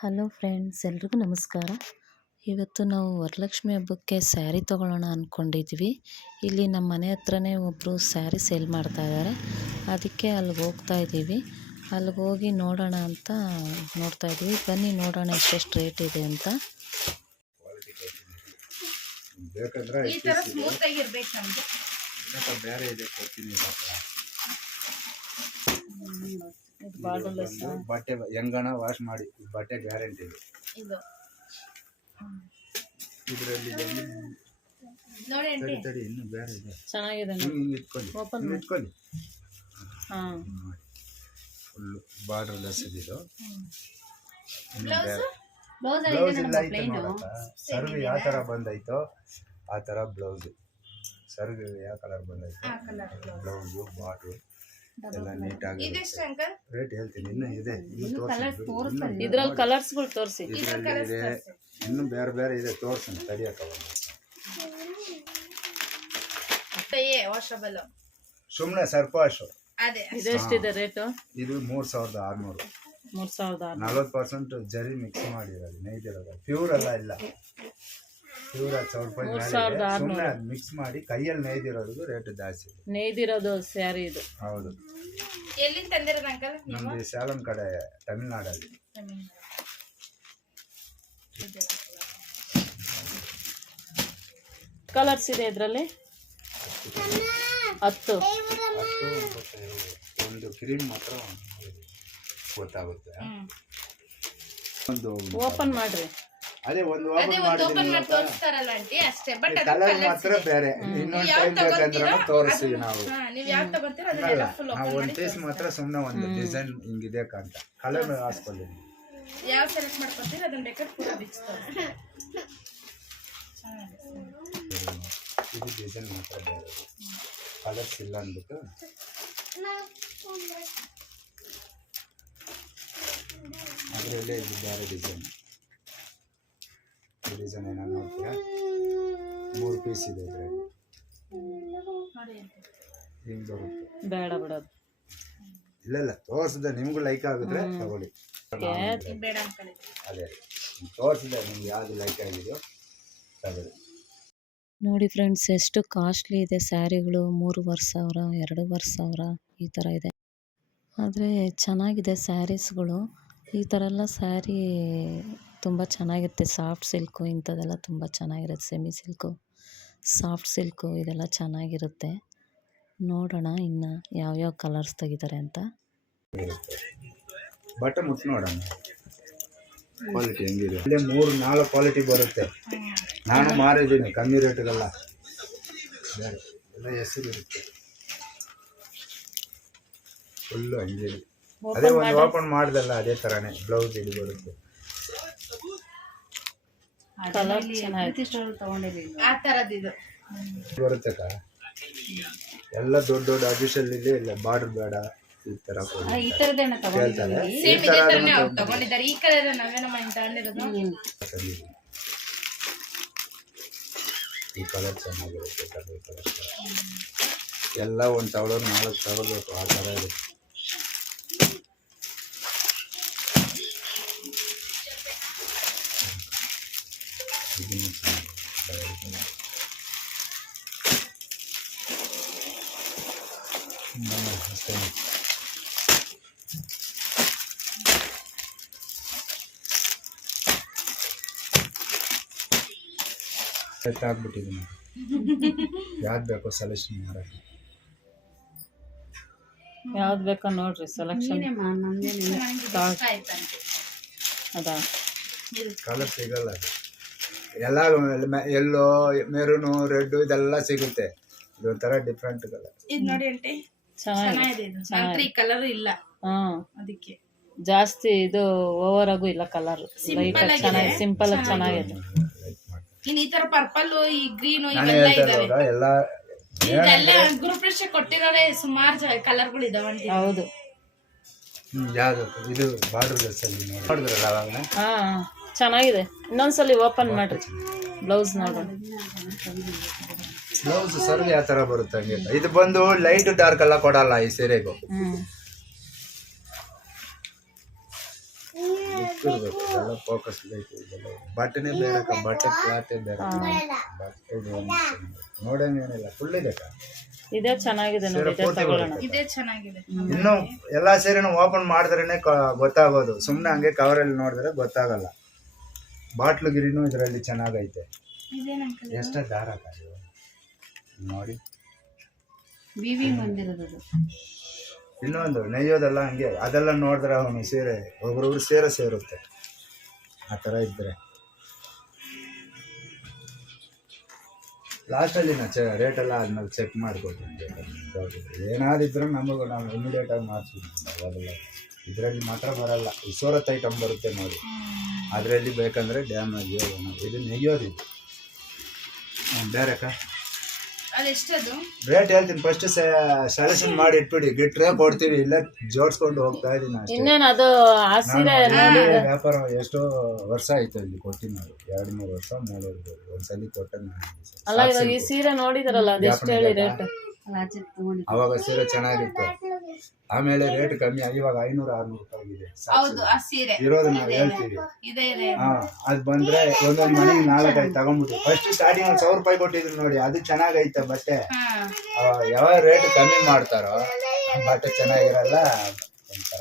Hello friends ಎಲ್ರಿಗೂ ನಮಸ್ಕಾರ. ಇವತ್ತು ನಾವು ವರಲಕ್ಷ್ಮಿ ಹಬ್ಬಕ್ಕೆ ಸ್ಯಾರಿ ತೊಗೊಳ್ಳೋಣ ಅಂದ್ಕೊಂಡಿದ್ವಿ ಇಲ್ಲಿ ನಮ್ಮ ಮನೆ ಹತ್ರನೇ ಒಬ್ಬರು ಸ್ಯಾರಿ ಸೇಲ್ ಮಾಡ್ತಾ ಇದ್ದಾರೆ. ಅದಕ್ಕೆ ಅಲ್ಲಿಗೆ ಹೋಗ್ತಾ ಇದ್ದೀವಿ. ಅಲ್ಲಿಗೆ ಹೋಗಿ ನೋಡೋಣ ಅಂತ ನೋಡ್ತಾ ಇದ್ವಿ ಬನ್ನಿ ನೋಡೋಣ ಎಷ್ಟೆಷ್ಟು ರೇಟ್ ಇದೆ ಅಂತ. ಬೇಕಂದ್ರೆ ಈ ತರ ಸ್ಮೂತ್ ಇರಬೇಕು ನಮಗೆ. ಬೇರೆ ಇದೆ ಕೊಡ್ತೀನಿ ಬಟ್ಟೆ ಹೆಂಗಣ ವಾಶ್ ಮಾಡಿ ಬಟ್ಟೆ ಗ್ಯಾರಂಟಿ ಇದೆ. ಇದು. ಇದರಲ್ಲಿ ನೋಡಿ ತಡಿ ತಡಿ ಇನ್ನು ಬೇರೆ ಇದೆ. ಚೆನ್ನಾಗಿದೆ ಇಟ್ಕೊಳ್ಳಿ. Open ಹಿಂಗೆ ಇಟ್ಕೊಳ್ಳಿ. ಹಾಂ. ಫುಲ್ಲು ಬಾರ್ಡರ್ ಲೆಸ್ ಇದಿದು ಬ್ಲೌಸ್ ಇಲ್ಲ ಸರ್ವ್ ಯಾವ ಥರ ಬಂದೈತೋ ಆ ಥರ ಬ್ಲೌಸು ಸರ್ವ್ ಯಾವ ಕಲರ್ ಬಂದೈತೋ? ಬ್ಲೌಸು ಬಾರ್ಡ್ರು ಎಲ್ಲ ನೀಟಾಗಿ ಇದೆಷ್ಟು ಅಂಕಲ್? ರೇಟ್ ಹೇಳ್ತೀನಿ ಇನ್ನೂ ಇದೆ. ಇನ್ನು ಇದ್ರಲ್ಲಿ ಕಲರ್ಸ್ಗಳು ತೋರಿಸಿ. ಇದರಲ್ಲಿ ಇದೆ. ಇನ್ನು ಬೇರೆ ಬೇರೆ ಇದೆ. ತೋರಿಸ್ತೀನಿ ತಡಿಯಕ್ಕ ಸುಮ್ಮನೆ ಸರ್ಪಾಶು. ಅದೇ ಇದೆಷ್ಟಿದೆ ರೇಟು? ಇದು ಮೂರು ಸಾವಿರದ ಆರುನೂರು. ಮೂರು ಸಾವಿರದ ನಲ್ವತ್ತು ಪರ್ಸೆಂಟ್ ಜರಿ ಮಿಕ್ಸ್ ಮಾಡಿರೋದು ನೈದಿರೋದು. ಪ್ಯೂರ್ ಅಲ್ಲ ಇಲ್ಲ. ಪ್ಯೂರ್ ಹತ್ತು ಸಾವಿರ ರೂಪಾಯಿ ಇದೆ. ಸುಮ್ಮನೆ ಅದು ಮಿಕ್ಸ್ ಮಾಡಿ ಕೈಯಲ್ಲಿ ನೇಯ್ದಿರೋದು ರೇಟ್ ಜಾಸ್ತಿ ನೇಯ್ದಿರೋದು ಸ್ಯಾರಿ ಇದು. ಹೌದು. ಎಲ್ಲಿಂದ ತಂದಿರೋದು ಅಂಕಲ್ ನಮ್ದು ಸೇಲಂ ಕಡೆ ತಮಿಳ್ನಾಡಲ್ಲಿ. ಕಲರ್ಸ್ ಇದೆ ಇದರಲ್ಲಿ? ಹತ್ತು. ಒಂದು ಕ್ರೀಮ್ ಮಾತ್ರ ಗೊತ್ತಾಗುತ್ತೆ. ಒಂದು ಓಪನ್ ಮಾಡ್ರಿ. ಅದೇ ಒಂದು ಅದೇ ಓಪನ್ ಒಂದು ಓಪನ್ ಮಾಡಿ ತೋರಿಸ್ತಾರಲ್ಲ ಆಂಟಿ ಅಷ್ಟೇ. ಬಟ್ ಅದು ಕಲರ್ ಮಾತ್ರ ಬೇರೆ. ಇನ್ನೊಂದು ಟೈಮ್ ಬೇಕಂದ್ರೆ ತೋರಿಸ್ತೀವಿ ನಾವು. ನೀವ್ ಯಾವ್ ತಗೊಂತೀರೋ ಅದನ್ನೆಲ್ಲ ಫುಲ್ ಓಪನ್ ಒಂದು ಪೀಸ್ ಮಾತ್ರ ಸುಮ್ಮನೆ ಒಂದು ಡಿಸೈನ್ ಹಿಂಗಿದೆ ಅಂತ ಕಲರ್ ಹಾಸ್ಕೊಳ್ಳಿ. ಯಾವ ಸೆಲೆಕ್ಟ್ ಮಾಡ್ಕೊತೀರಿ ಅದನ್ನ ಬೇಕಾದ್ರೆ ಪೂರ ಬಿಚ್ತಾರೆ ಇದು ಡಿಸೈನ್ ಮಾತ್ರ ಬೇರೆ. ಕಲರ್ಸ್ ಇಲ್ಲ ಅಂದ್ಬಿಟ್ಟು. ಅದರಲ್ಲೇ ಇದು ಬೇರೆ ಡಿಸೈನ್ ಈ ಡಿಸೈನ್ ಏನಾದ್ರು ನೋಡ್ತೀರಾ ಮೂರು ಪೀಸ್ ಇದೆ ಇದರಲ್ಲಿ ಹಿಂಗೆ ಬರುತ್ತೆ ಬೇಡ. ಬಿಡೋದು ಇಲ್ಲ ಇಲ್ಲ ತೋರಿಸಿದೆ ನಿಮಗೂ ಲೈಕ್ ಆಗಿದ್ರೆ ತಗೊಳ್ಳಿ. ಅದೇ ತೋರಿಸಿದೆ ನಿಮ್ಗೆ ಯಾವುದು ಲೈಕ್ ಆಗಿದೆಯೋ ತಗೊಳ್ಳಿ. ನೋಡಿ ಫ್ರೆಂಡ್ಸ್ ಎಷ್ಟು ಕಾಸ್ಟ್ಲಿ ಇದೆ ಸ್ಯಾರಿಗಳು. ಮೂರುವರೆ ಸಾವಿರ ಎರಡೂವರೆ ಸಾವಿರ ಈ ಥರ ಇದೆ. ಆದರೆ ಚೆನ್ನಾಗಿದೆ ಸ್ಯಾರೀಸ್ಗಳು. ಈ ಥರ ಎಲ್ಲ ಸ್ಯಾರಿ ತುಂಬ ಚೆನ್ನಾಗಿರುತ್ತೆ. ಸಾಫ್ಟ್ ಸಿಲ್ಕು ಇಂಥದ್ದೆಲ್ಲ ತುಂಬ ಚೆನ್ನಾಗಿರುತ್ತೆ. ಸೆಮಿ ಸಿಲ್ಕು ಸಾಫ್ಟ್ ಸಿಲ್ಕು ಇದೆಲ್ಲ ಚೆನ್ನಾಗಿರುತ್ತೆ. ನೋಡೋಣ ಇನ್ನು ಯಾವ್ಯಾವ ಕಲರ್ಸ್ ತೆಗಿತಾರೆ ಅಂತ. ಬಟ್ಟೆ ಮುಟ್ಟು ನೋಡೋಣ. ಕ್ವಾಲಿಟಿ ಹೆಂಗಿದೆ? ಇಲ್ಲೇ ಮೂರು ನಾಲ್ಕು ಕ್ವಾಲಿಟಿ ಬರುತ್ತೆ. ನಾನು ಮಾರಿದ್ದೀನಿ ಕಮ್ಮಿ ರೇಟ್ಗೆಲ್ಲ. ಎಲ್ಲ ಹೆಸರು ಇರುತ್ತೆ. ಫುಲ್ಲು ಹಂಗಿದೆ ಅದೇ ಒಂದು ಓಪನ್ ಮಾಡ್ದಲ್ಲ ಅದೇ ಥರನೇ ಬ್ಲೌಸ್ ಇಲ್ಲಿ ಬರುತ್ತೆ. ಆ ತರದ್ ಇದು. ಬರುತ್ತೆ ಎಲ್ಲ ದೊಡ್ಡ ದೊಡ್ಡ ಆಫೀಸಲ್ಲಿ ಇದೆ ಇಲ್ಲ ಬಾರ್ಡರ್ ಬೇಡ ಈ. ಕೇಳ್ತಾರೆ ಈ ಸೇಮ್ ಥರ ಇದೇ ತರನೇ ಅವ್ರು ತಗೊಂಡಿದ್ದಾರೆ. ಈ ಕಲರ್ ನಾವೇ ನಮ್ಮ ಮನೆ ತಗೊಂಡಿರೋದು. ಈ ಕಲರ್ ಚೆನ್ನಾಗಿರುತ್ತೆ ಎಲ್ಲ ಒಂದು ಸಾವಿರ ನಾಲ್ಕು ಸಾವಿರ ಬೇಕು ಆ ಥರ ಇರುತ್ತೆ. ಇದನ್ನು ಚೆನ್ನಾಗಿದೆ. ಹ್ಮ್, ಅಷ್ಟೇ. ಆಗ್ಬಿಟ್ಟಿದ್ದೀನಿ ಯಾವ್ದು ಬೇಕೋ ಸೆಲೆಕ್ಷನ್ ಮಾಡೋಕ್ಕೆ ಯಾವ್ದು ಬೇಕೋ ನೋಡ್ರಿ ಸೆಲೆಕ್ಷನ್ ಇಷ್ಟ ಆಯ್ತು ಆಂಟಿ ಅದಾ ಕಲರ್ ಸಿಗಲ್ಲ ಅದು. ಎಲ್ಲ ಎಲ್ಲೋ ಮೆರೂನು ರೆಡ್ ಇದೆಲ್ಲ ಸಿಗುತ್ತೆ. ಇದೊಂಥರ ಡಿಫ್ರೆಂಟ್ ಕಲರ್ ಇದು ನೋಡಿ ಆಂಟಿ. ಚೆನ್ನಾಗಿದೆ ಇದು. ನಂತರ ಈ ಕಲರ್ ಇಲ್ಲ. ಹಾಂ. ಅದಕ್ಕೆ. ಜಾಸ್ತಿ ಇದು ಓವರ್ ಆಗು ಇಲ್ಲ ಕಲರ್ ಲೈಟ್. ಚೆನ್ನಾಗಿ ಸಿಂಪಲ್ ಆಗಿ ಚೆನ್ನಾಗಿದೆ. ಲೈಕ್ ಇನ್ ಈ ತರ ಪರ್ಪಲ್ ಈ ಗ್ರೀನ್ ಇವೆಲ್ಲ ಇದಾವೆ. ಎಲ್ಲ ಇದೆಲ್ಲ ಗುರುಪ್ರವೇಶ ಕೊಟ್ಟಿರೋದೇ ಸುಮಾರು ಕಲರ್ಗಳು ಇದಾವೆ ಆಂಟಿ. ಹೌದು. ಯಾವುದು? ಇದು ಬಾರ್ಡರ್ ಡ್ರೆಸ್ಸಲ್ಲಿ ನೋಡಿದ್ರಲ್ಲ ಅವಾಗ? ಹಾ. ಚೆನ್ನಾಗಿದೆ. ಇನ್ನೊಂದ್ಸಲಿ ಓಪನ್ ಮಾಡ್ರಿ. ಬ್ಲೌಸ್ ನೋಡೋಣ. ಬ್ಲೌಸ್ ಸರ್ ಯಾವ ಥರ ಬರುತ್ತೆ ಹಂಗಿಲ್ಲ. ಇದು ಬಂದು ಲೈಟ್ ಡಾರ್ಕ್ ಎಲ್ಲ ಕೊಡಲ್ಲ ಈ ಸೀರೆಗೂ. ಫೋಕಸ್ ಬೇಕು ಬಟ್ಟೆನೇ ಬೇರೆ ಬಟ್ಟೆ ಕ್ಲಾತೇ ಬೇರೆ ಒಂದು ನೋಡಂಗೇನಿಲ್ಲ ಫುಲ್ ಇದೆ ಇದೇ ಚೆನ್ನಾಗಿದೆ ನೋಡಿ ಇದೇ ತಗೊಳ್ಳೋಣ. ಇದೇ ಚೆನ್ನಾಗಿದೆ. ಇನ್ನು ಎಲ್ಲಾ ಸೇರಿನೂ ಓಪನ್ ಮಾಡಿದ್ರೇನೆ ಗೊತ್ತಾಗೋದು. ಸುಮ್ಮನೆ ಹಂಗೆ ಕವರಲ್ಲಿ ನೋಡಿದ್ರೆ ಗೊತ್ತಾಗಲ್ಲ. ಬಾಟ್ಲು ಗಿರಿನೂ ಇದರಲ್ಲಿ ಚೆನ್ನಾಗೈತೆ. ಎಷ್ಟೇ ದಾರ ನೋಡಿ. ಇನ್ನೊಂದು ನೆಯ್ಯೋದೆಲ್ಲ ಹಂಗೆ ಅದೆಲ್ಲ ನೋಡಿದ್ರೆ ಅವನು ಸೀರೆ ಒಬ್ರೊಬ್ರು ಸೇರೆ ಸೇರುತ್ತೆ. ಆ ಥರ ಇದ್ದರೆ ಲಾಸ್ಟಲ್ಲಿ ನಾ ಚೆ ರೇಟೆಲ್ಲ ಎಲ್ಲ ಆದ್ಮೇಲೆ ಚೆಕ್ ಮಾಡ್ಕೊಡ್ತೀನಿ ಏನಾದಿದ್ರು ನಮಗೂ ನಾವು ಇಮಿಡಿಯೇಟಾಗಿ ಆಗಿ ಅವಾಗೆಲ್ಲ ಇದರಲ್ಲಿ ಮಾತ್ರ ಬರಲ್ಲ. ಐಟಮ್ ಬರುತ್ತೆ ನೋಡಿ. ಅದರಲ್ಲಿ ಬೇಕಂದ್ರೆ ಡ್ಯಾಮೇಜ್ ಇದು ನೆಯ್ಯೋದಿದು ಬೇರೆಕ್ಕ ಬೇರೆ ಅಕ್ಕ? ಅದೆಷ್ಟದು? ರೇಟ್ ಹೇಳ್ತೀನಿ. ಫಸ್ಟ್ ಸೆಲೆಕ್ಷನ್ ಮಾಡಿ ಇಟ್ಬಿಡಿ. ಗಿಟ್ರೆ ಕೊಡ್ತೀವಿ. ಇಲ್ಲ ಜೋಡಿಸ್ಕೊಂಡು ಹೋಗ್ತಾ ಇದೀನಿ ಅಷ್ಟೇ. ಇನ್ನೇನು ಅದು ಆ ಸೀರೆ ನಾನು ವ್ಯಾಪಾರ ಎಷ್ಟೋ ವರ್ಷ ಆಯ್ತು ಇಲ್ಲಿ ಕೊಟ್ಟಿ ನಾವು ಎರಡು ಮೂರು ವರ್ಷ ಮೂರು ವರ್ಷ ಒಂದ್ಸಲಿ ಕೊಟ್ಟ ನಾನು ಅಲ್ಲ ಈ ಸೀರೆ ನೋಡಿದ್ರಲ್ಲ ಅದೆಷ್ಟು ಹೇಳಿ ರೇಟ್? ಅವಾಗ ಸೀರೆ ಚೆನ್ನಾಗಿತ್ತು. ಆಮೇಲೆ ರೇಟ್ ಕಮ್ಮಿ ಆಗಿ ಇವಾಗ ಐನೂರ ಆರ್ನೂರು ರೂಪಾಯಿ ಇದೆ ಹೌದು ಆ ಸೀರೆ. ಇರೋದು ನಾವು ಹೇಳ್ತೀವಿ. ಇದೆ ಇದೆ. ಹಾ ಅದ್ ಬಂದ್ರೆ ಒಂದೊಂದ್ ಮನೆಗೆ ನಾಲ್ಕೈದು ತಗೊಂಡ್ಬಿಟ್ಟು ಫಸ್ಟ್ ಸ್ಟಾರ್ಟಿಂಗ್ ಒಂದ್ ಸಾವಿರ ರೂಪಾಯಿ ಕೊಟ್ಟಿದ್ರು ನೋಡಿ ಅದು ಚೆನ್ನಾಗೈತೆ ಬಟ್ಟೆ. ಯಾವ ರೇಟ್ ಕಮ್ಮಿ ಮಾಡ್ತಾರೋ ಬಟ್ಟೆ ಚೆನ್ನಾಗಿರಲ್ಲ ಒಂಥರ.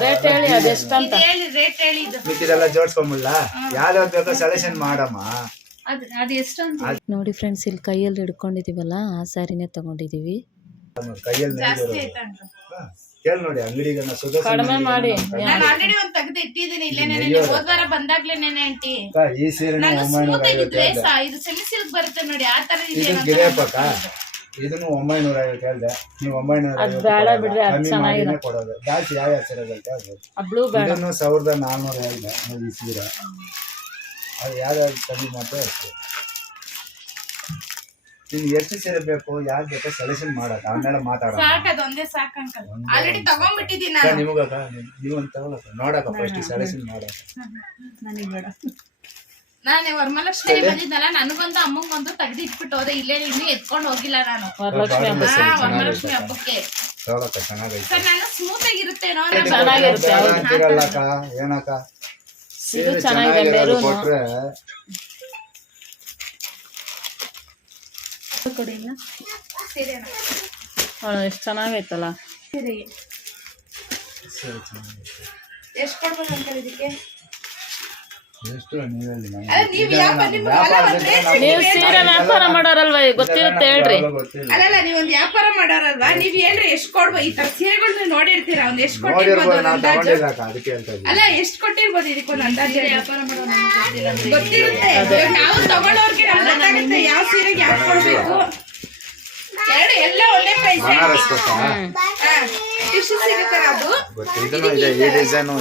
ರೇಟ್ ಹೇಳಿ ಅದೆಷ್ಟಂತ ಇದು ಹೇಳಿ ರೇಟ್ ಹೇಳಿ ಇದು. ಮಿಕ್ಕಿದೆಲ್ಲ ಜೋಡ್ಸ್ಕೊಂಬಿಡ್ಲ? ಯಾವ್ದಾವ್ದು ಬೇಕೋ ಸೆಲೆಕ್ಷನ್ ಮಾಡಮ್ಮ. ಅದು ಅದು ಎಷ್ಟು ಅಂತ ನೋಡಿ ಫ್ರೆಂಡ್ಸ್ ಇಲ್ಲಿ ಕೈಯಲ್ಲಿ ಹಿಡ್ಕೊಂಡಿದೀವಲ್ಲ ಆ ಸ್ಯಾರಿನೇ ತಗೊಂಡಿದೀವಿ. ಕೈಯಲ್ಲಿ ಕೇಳ್ ನೋಡಿ ಅಂಗಡಿಗನ್ನ ಕಡಿಮೆ ಮಾಡಿ. ನಾನು ಆಲ್ರೆಡಿ ಒಂದ್ ತೆಗ್ದು ಇಟ್ಟಿದ್ದೀನಿ ಇಲ್ಲೇ ನೆನೆ ಹೋದ್ ವಾರ ಬಂದಾಗ್ಲೇ ನೆನೆ ಆಂಟಿ ಈ ಸೀರೆ ಒಂಬೈನೂರ ಸ್ಮೂತ್ ಐವತ್ತು ಆಗಿದ್ರೆ ಇದು ಸೆಮಿ ಸಿಲ್ಕ್ ಬರುತ್ತೆ ನೋಡಿ ಆ ತರ ಇದೆ ಇದು ಅಂತ ಗಿರೇ ನಾನು ಪಕ್ಕ ಇದನ್ನು ಒಂಬೈನೂರ ಐವತ್ತು ಹೇಳ್ದೆ. ನೀವು ಒಂಬೈನೂರ ಕಮ್ಮಿ. ಕೊಡೋದು. ಜಾಸ್ತಿ ಯಾವ ಇದನ್ನು ಸಾವಿರದ ನಾನ್ನೂರ ಹೇಳ್ದೆ ಈ ಸೀರೆ. ಅದು ಕಮ್ಮಿ ಮಾತ್ರ ಅಷ್ಟೇ. ನಿಮ್ಗೆ ಎಷ್ಟು ಸೀರೆ ಬೇಕು ಯಾವ್ದು ಬೇಕೋ ಸೆಲೆಕ್ಷನ್ ಮಾಡಕ್ಕ? ಆಮೇಲೆ ಮಾತಾಡೋಣ. ಸಾಕ್ ಅದೊಂದೇ ಒಂದೇ ಸಾಕ್ ಅಂಕಲ್. ಆಲ್ರೆಡಿ ತಗೊಂಡ್ಬಿಟ್ಟಿದ್ದೀನಿ ನಾನು. ನಿಮಗೆ ನೀವೊಂದು ತಗೊಳಕ ನೋಡಕ್ಕ ಫಸ್ಟ್ ಸೆಲೆಕ್ಷನ್ ಬೇಡ. ನಾನು ವರಮಹಾಲಕ್ಷ್ಮಿ ಬಂದಿದ್ದಲ್ಲ ನನಗೊಂದು ಅಮ್ಮಂಗೊಂದು ತೆಗ್ದು ಇಟ್ಬಿಟ್ಟು ಹೋದೆ. ಇಲ್ಲೇ ಇನ್ನೂ ಎತ್ಕೊಂಡು ಹೋಗಿಲ್ಲ ನಾನು. ವರ್ಮಲಕ್ಷ್ಮಿ ಹಬ್ಬಕ್ಕೆ. ಸರ್ ನಾನು ಸ್ಮೂತ್ ಆಗಿರುತ್ತೇನೋ ಚೆನ್ನಾಗಿರುತ್ತೆ, ಏನಕ್ಕ? ಸೀರೆ ಚೆನ್ನಾಗಿ. ಕೊಟ್ರೆ ಸೀರೆನ? ಎಷ್ಟು ಚೆನ್ನಾಗೈತಲ್ಲ. ಸೀರೆಗೆ? ಎಷ್ಟು ಕೊಡ್ಬೋದು ಅಂಕಲ್ ಇದಕ್ಕೆ ನೀವ್ ಸೀರೆ ವ್ಯಾಪಾರ ಮಾಡಾರಲ್ವಾ ಗೊತ್ತಿರುತ್ತೆ ಹೇಳ್ರಿ. ಅಲ್ಲಲ್ಲ ನೀವ್ ಒಂದ್ ವ್ಯಾಪಾರ ಮಾಡೋರಲ್ವಾ? ನೀವ್ ಹೇಳ್ರಿ ಎಷ್ಟ್ ಕೊಡ್ಬೋದು ಈ ತರ ಸೀರೆಗಳನ್ನ ನೋಡಿರ್ತೀರಾ? ಒಂದ್ ಎಷ್ಟ್ ಕೊಟ್ಟಿರ್ಬೋದು ಒಂದ್ ಅಂದಾಜು? ಅಲ್ಲ ಎಷ್ಟ್ ಕೊಟ್ಟಿರ್ಬೋದು ಇದಕ್ಕೊಂದ್ ಅಂದಾಜು ವ್ಯಾಪಾರ ಗೊತ್ತಿರುತ್ತೆ. ನಾವು ತಗೊಳ್ಳೋರ್ಗೆ ನಮ್ಗೆ ಗೊತ್ತಾಗುತ್ತೆ ಯಾವ ಸೀರೆಗೆ ಯಾವ ಕೊಡ್ಬೇಕು. ಎರಡು ಎಲ್ಲ ಒಳ್ಳೆ ಪ್ರೈಸ್ ಟಿಶ್ಯೂ ಸಿಗುತ್ತೆ ಅದು?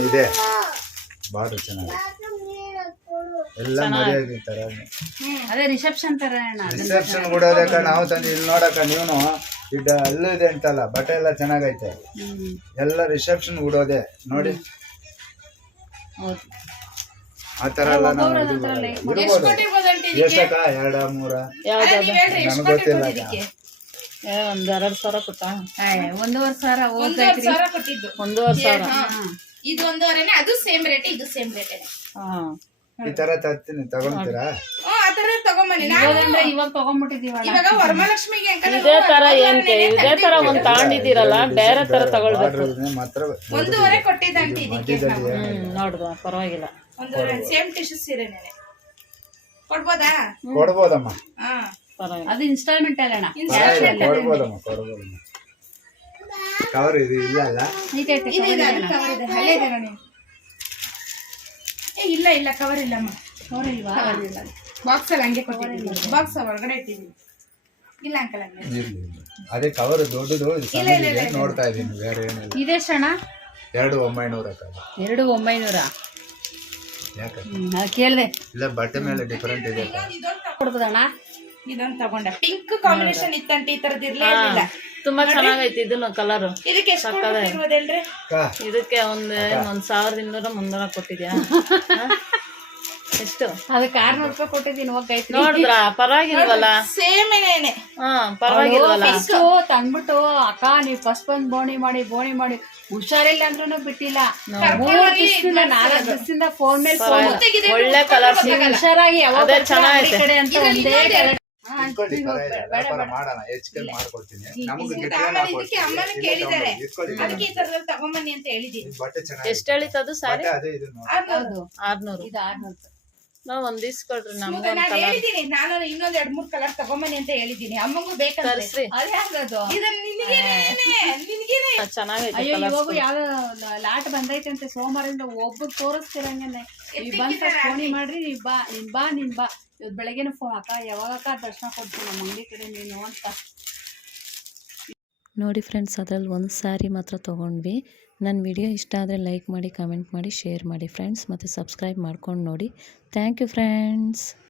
ಇದೆ ಬಾರ್ಡರ್ ಚೆನ್ನಾಗಿದೆ. ಎಲ್ಲ ಮರ್ಯಾದೆ ತರ ಅದೇ ರಿಸೆಪ್ಷನ್ ತರ ರಿಸೆಪ್ಷನ್ ಕೊಡೋದಕ್ಕ ನಾವು ತಂದು ಇಲ್ಲಿ ನೋಡಕ್ಕ ನೀವು ಇಡ್ಡ ಅಲ್ಲೂ ಇದೆ ಅಂತಲ್ಲ ಬಟ್ಟೆ ಎಲ್ಲ ಚೆನ್ನಾಗೈತೆ. ಎಲ್ಲ ರಿಸೆಪ್ಷನ್ ಉಡೋದೆ ನೋಡಿ. ಆ ತರ ಎಲ್ಲ ನಾವು ಎಷ್ಟಕ್ಕ? ಎರಡ ಮೂರ? ನಮ್ಗ್ ಗೊತ್ತಿಲ್ಲ ಕೊಟ್ಟಿರ್ಬೋದು ಇದಕ್ಕೆ? ಏ, ಒಂದ್ ಎರಡ್ ಸಾವಿರ ಕೊಟ್ಟ? ಒಂದೂವರೆ ಸಾವಿರ ಒಂದೂವರೆ ಸಾವಿರ ಕೊಟ್ಟಿದ್ದು. ಒಂದೂವರೆ ಸಾವಿರ. ಇದು ಒಂದೂವರೆನೆ ಅದು ಸೇಮ್ ರೇಟ್ ಇದು ಸೇಮ್ ರೇಟ್ ಹಾ. ಈ ತರ ತರ್ತೀನಿ ತಗೊಂತೀರಾ? ಹ್ಮ್. ಆ ತರ ತಗೊಂಬನ್ನಿ. ನಾನು ಇವಾಗ ತಗೊಂಡ್ಬಿಟ್ಟಿದೀವಲ್ಲ ಇವಾಗ ವರಮಹಾಲಕ್ಷ್ಮಿಗೆ ಇದೇ ತರ ಇದೇ ತರ ಒಂದ್ ತಗೊಂಡಿದ್ದೀರಲ್ಲ ಬೇರೆ ತರ ತಗೊಳ್ಬೇಕು. ಮಾತ್ರ ಒಂದೂವರೆ ಕೊಟ್ಟಿದ್ದಂಟಿ ಇದಕ್ಕೆ ಮಧ್ಯದಲ್ಲಿ ಹ್ಮ್ ನೋಡ್ದ ಪರವಾಗಿಲ್ಲ. ಒಂದೂವರೆ ಸೇಮ್ ಟಿಶ್ಯೂ ಸೀರೆನೆ ಕೊಡ್ಬೋದಾ? ಕೊಡ್ಬೋದಮ್ಮ. ಹಾ. ಪರವಾಗಿಲ್ಲ. ಅದು ಇನ್ಸ್ಟಾಲ್ಮೆಂಟ್ ಅಲ್ಲ ಅಣ್ಣ ಪರವಾಗಿಲ್ಲ, ಕೊಡ್ಬೋದಮ್ಮ ಕೊಡ್ಬೋದಮ್ಮ. ಕವರ್ ಇದು ಇಲ್ಲ ಅಲ್ಲ? ನೋಡಿ ಏ ಇಲ್ಲ ಇಲ್ಲ ಕವರ್ ಇಲ್ಲಮ್ಮ ಕವರ್ ಇಲ್ವಾ ಕವರ್ ಇಲ್ಲ ಬಾಕ್ಸ್ ಅಲ್ಲಿ ಹಂಗೆ ಕೊಟ್ಟಿದ್ದೀನಿ ಬಾಕ್ಸ್ ಒಳಗಡೆ ಇಟ್ಟಿದ್ದೀನಿ ಇಲ್ಲ ಅಂಕಲ್ ಹಂಗೆ ಇರ್ಲಿ ಇರ್ಲಿ. ಅದೇ ಕವರ್ ದೊಡ್ಡದು ಇದು ಸಣ್ಣದಿದೆ, ನೋಡ್ತಾ ಇದೀನಿ ಬೇರೆ ಏನಿಲ್ಲ ಇದೆಷ್ಟು ಅಣ್ಣ ಎರಡು ಒಂಬೈನೂರ ಅಕ್ಕ ಎರಡು ಒಂಬೈನೂರ ಯಾಕೆ ಹ್ಮ್ ಅದ್ ಕೇಳ್ದೆ ಇಲ್ಲ ಬಟ್ಟೆ ಮೇಲೆ ಡಿಫರೆಂಟ್ ಇದೆ ಅಕ್ಕ. ಇದೊಂದು ತಗೊ- ಕೊಡ್ಬೋದಣ್ಣ ಇದೊಂದ್ ತಗೊಂಡೆ. ಪಿಂಕ್ ಕಾಂಬಿನೇಷನ್ ಇತ್ತಂತೆ ಈ ತರದ್ ಇರ್ಲೇ ಇರ್ಲಿಲ್ಲ. ತುಂಬಾ ಚೆನ್ನಾಗೈತಿ ಇದನ್ನ ಕಲರ್ ಇದಕ್ಕೆ ಎಷ್ಟು ಕೊಟ್ಟಿರ್ಬೋದು ಇದಕ್ಕೆ ಒಂದ್ ಒಂದ್ ಸಾವಿರದ ಇನ್ನೂರ ಮುನ್ನೂರ ಕೊಟ್ಟಿದ್ಯಾ? ಎಷ್ಟು? ಅದಕ್ಕೆ ಆರ್ನೂರು ರೂಪಾಯಿ ಕೊಟ್ಟಿದ್ದೀನಿ ಹೋಗಿ ಗೈತ್ರಿ ನೋಡಿದ್ರ? ಪರವಾಗಿಲ್ವಲ್ಲ? ಸೇಮ್ ಏನೇನೆ. ಹಾ ಪರವಾಗಿಲ್ವಲ್ಲ? ಫಸ್ಟ್ ತಂದ್ಬಿಟ್ಟು ಅಕ್ಕ ನೀವು ಫಸ್ಟ್ ಬಂದ್ ಬೋಣಿ ಮಾಡಿ ಬೋಣಿ ಮಾಡಿ. ಹುಷಾರಿಲ್ಲ ಅಂದ್ರೂ ಬಿಟ್ಟಿಲ್ಲ. ಮೂರು ದಿವಸದಿಂದ ನಾಲ್ಕು ದಿವಸದಿಂದ ಫೋನ್ ಮೇಲೆ ಫೋನ್ ಒಳ್ಳೆ ಕಲರ್ ಹುಷಾರಾಗಿ ಯಾವಾಗ ಅದೇ ಬರ್ತೀರಾ? ಈ ಕಡೆ ಅಂತ ಒಂದೇ ಇಟ್ಕೊಳ್ಳಿ ವ್ಯಾಪಾರ ಮಾಡ್ಕೊಡ್ತೀನಿ. ನಮಗೆ ಬಟ್ಟೆ ಎಷ್ಟು ಹೇಳಿತ್ತು ಸಾರಿ? ಅದೇ ಇದು ನೋಡಿ. ಹೌದು ಆರ್ನೂರು. ಇದು ಆರ್ನೂರು. ನಾವ್ ಒಂದ್ ದಿವ್ಸ ಕೊಡ್ರಿ ಮತ್ತೆ ನಮ್ಗೊಂದ್ ನಾನು ಕಲರ್ ಹೇಳಿದೀನಿ ನಾನು ಇನ್ನೊಂದ್ ಎರಡ್ ಮೂರ್ ಕಲರ್ ತಗೊಂಬನ್ನಿ ಅಂತ ಹೇಳಿದೀನಿ. ಅಮ್ಮಗೂ ಬೇಕಂತ. ತರ್ಸ್ರಿ. ಅದೇ ಆಗೋದು ಇದನ್ನ ನಿನಗೇನೆ ನಿನಗೇನೆ. ಚೆನ್ನಾಗೈತೆ ಇವಾಗ ಯಾವ ಲಾಟ್ ಬಂದೈತೆ ಸೋಮವಾರದಿಂದ. ಒಬ್ಬ ತೋರಿಸ್ತಿರಂಗನೆ ಫಸ್ಟ್ ಫೋನಿ ಮಾಡ್ರಿ ನೀವ್ ಬಾ ನಿನ್ ಬಾ ನಿನ್ ಬಾ. ಇವತ್ತು ಬೆಳಗ್ಗೆನ ಫೋನ್ ಅಕ್ಕ ಯಾವಾಗಕ್ಕ ದರ್ಶನ ಕೊಡ್ತೀನಿ ನಮ್ಮ ಅಂಗಡಿ ಕಡೆ ನೀನು ಅಂತ. ನೋಡಿ ಫ್ರೆಂಡ್ಸ್ ಅದ್ರಲ್ಲಿ ಒಂದು ಸ್ಯಾರಿ ಮಾತ್ರ ತೊಗೊಂಡ್ವಿ. ನನ್ನ ವಿಡಿಯೋ ಇಷ್ಟ ಆದರೆ ಲೈಕ್ ಮಾಡಿ, ಕಮೆಂಟ್ ಮಾಡಿ, ಶೇರ್ ಮಾಡಿ ಫ್ರೆಂಡ್ಸ್ ಮತ್ತು ಸಬ್ಸ್ಕ್ರೈಬ್ ಮಾಡ್ಕೊಂಡು ನೋಡಿ. Thank you friends